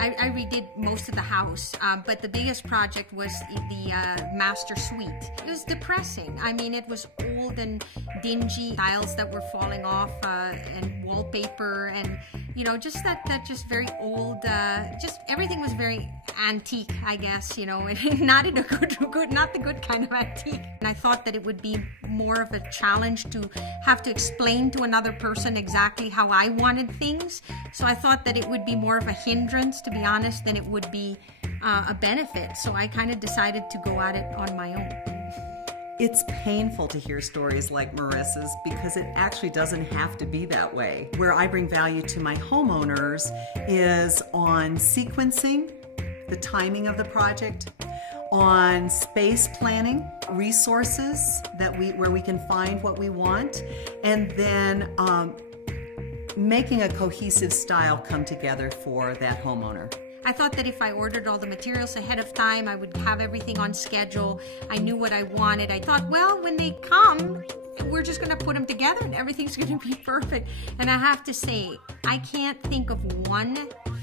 I redid most of the house, but the biggest project was the master suite. It was depressing. I mean, it was old and dingy, tiles that were falling off, and wallpaper, and just that just very old. Just everything was very antique, I guess. Not in a good, not the good kind of antique. And I thought that it would be more of a challenge to have to explain to another person exactly how I wanted things. So I thought that it would be more of a hindrance, to be honest, than it would be a benefit. So I kind of decided to go at it on my own. It's painful to hear stories like Marissa's because it actually doesn't have to be that way. Where I bring value to my homeowners is on sequencing, the timing of the project, on space planning, resources where we can find what we want, and then making a cohesive style come together for that homeowner. I thought that if I ordered all the materials ahead of time, I would have everything on schedule. I knew what I wanted. I thought, well, when they come, we're just going to put them together and everything's going to be perfect. And I have to say, I can't think of one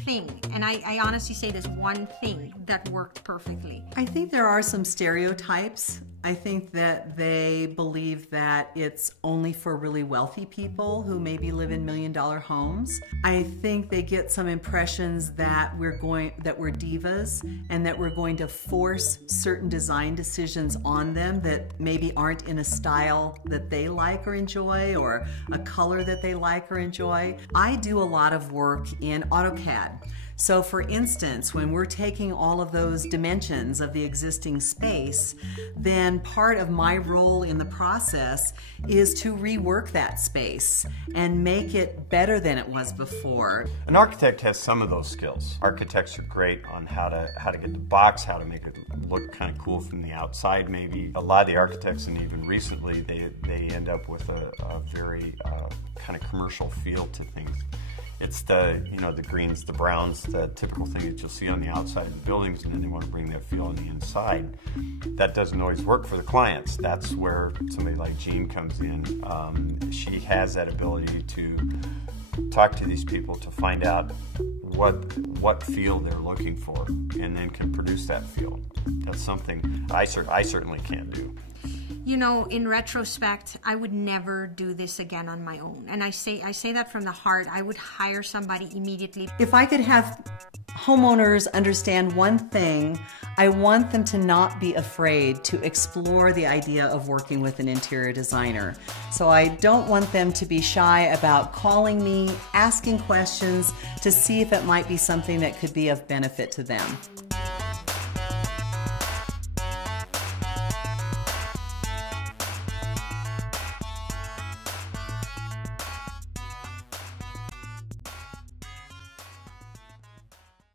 thing, and I honestly say there's one thing that worked perfectly. I think there are some stereotypes. I think that they believe that it's only for really wealthy people who maybe live in million-dollar homes. I think they get some impressions that we're divas and that we're going to force certain design decisions on them that maybe aren't in a style that they like or enjoy, or a color that they like or enjoy. I do a lot of work in AutoCAD. So for instance, when we're taking all of those dimensions of the existing space, then part of my role in the process is to rework that space and make it better than it was before. An architect has some of those skills. Architects are great on how to get the box, how to make it look kind of cool from the outside maybe. A lot of the architects, and even recently, they end up with a very kind of commercial feel to things. It's the greens, the browns, the typical thing that you'll see on the outside of the buildings, and then they want to bring that feel on the inside. That doesn't always work for the clients. That's where somebody like Jean comes in. She has that ability to talk to these people to find out what feel they're looking for, and then can produce that feel. That's something I certainly can't do. In retrospect, I would never do this again on my own. And I say that from the heart. I would hire somebody immediately. If I could have homeowners understand one thing, I want them to not be afraid to explore the idea of working with an interior designer. So I don't want them to be shy about calling me, asking questions to see if it might be something that could be of benefit to them.